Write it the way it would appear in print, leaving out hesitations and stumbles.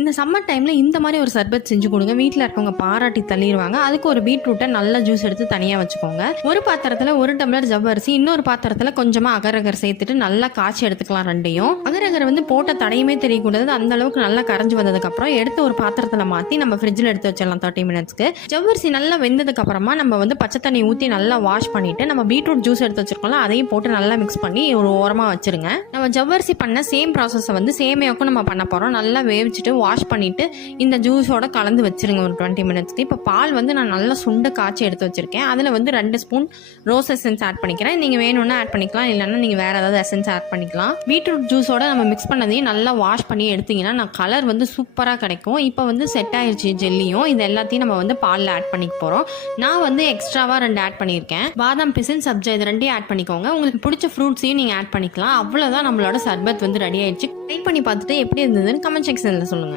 இந்த சம்மர் டைமில் இந்த மாதிரி ஒரு சர்பத் செஞ்சு கொடுங்க. வீட்டில் இருக்கவங்க பாராட்டி தள்ளிடுவாங்க. அதுக்கு ஒரு பீட்ரூட்டை நல்லா ஜூஸ் எடுத்து தனியாக வச்சுக்கோங்க. ஒரு பாத்திரத்தில் 1 டம்ளர் ஜவ்வரிசி, இன்னொரு பாத்திரத்தில் கொஞ்சமாக அகரகர் சேர்த்துட்டு நல்லா காய்ச்சி எடுத்துக்கலாம். ரெண்டையும் அகரகர் வந்து போட்ட தடையுமே தெரியக்கூடாது. அந்த அளவுக்கு நல்லா கரைஞ்சி வந்ததுக்கப்புறம் எடுத்து ஒரு பாத்திரத்தில் மாற்றி நம்ம ஃப்ரிட்ஜில் எடுத்து வச்சிடலாம் 30 மினிட்ஸ்க்கு. ஜவ்வரிசி நல்லா வெந்ததுக்கு அப்புறமா நம்ம வந்து பச்சை தண்ணி ஊற்றி நல்லா வாஷ் பண்ணிட்டு நம்ம பீட்ரூட் ஜூஸ் எடுத்து வச்சிருக்கோம்ல, அதையும் போட்டு நல்லா மிக்ஸ் பண்ணி ஒரு ஓரமாக வச்சிருங்க. நம்ம ஜவ்வரிசி பண்ண சேம் ப்ராசஸை வந்து சேமியாவுக்கும் நம்ம பண்ண போகிறோம். நல்லா வேவிச்சுட்டு வாஷ் பண்ணிட்டு இந்த ஜூஸோட கலந்து வச்சிருங்க ஒரு 20 மினிட்ஸ்க்கு. இப்போ பால் வந்து நான் நல்லா சுண்ட காய்ச்சி எடுத்து வச்சிருக்கேன். அதில் வந்து 2 ஸ்பூன் ரோஸ் எசன்ஸ் ஆட் பண்ணிக்கிறேன். நீங்கள் வேணும்னா ஆட் பண்ணிக்கலாம், இல்லைன்னா நீங்கள் வேறு ஏதாவது எசன்ஸ் ஆட் பண்ணிக்கலாம். பீட்ரூட் ஜூஸோட நம்ம மிக்ஸ் பண்ணதையும் நல்லா வாஷ் பண்ணி எடுத்திங்கன்னா நான் கலர் வந்து சூப்பராக கிடைக்கும். இப்போ வந்து செட் ஆயிடுச்சு ஜெல்லியும். இது எல்லாத்தையும் நம்ம வந்து பாலில் ஆட் பண்ணிக்க போகிறோம். நான் வந்து எக்ஸ்ட்ராவாக 2 ஆட் பண்ணியிருக்கேன். பாதாம் பிசின், சப்ஜா, இது 2 ஆட் பண்ணிக்கோங்க. உங்களுக்கு பிடிச்ச ஃப்ரூட்ஸையும் நீங்கள் ஆட் பண்ணிக்கலாம். அவ்வளோதான், நம்மளோட சர்பத் வந்து ரெடி ஆயிடுச்சு. ட்ரை பண்ணி பார்த்துட்டு எப்படி இருந்ததுன்னு கமெண்ட் செக்ஷனில் சொல்லுங்கள்.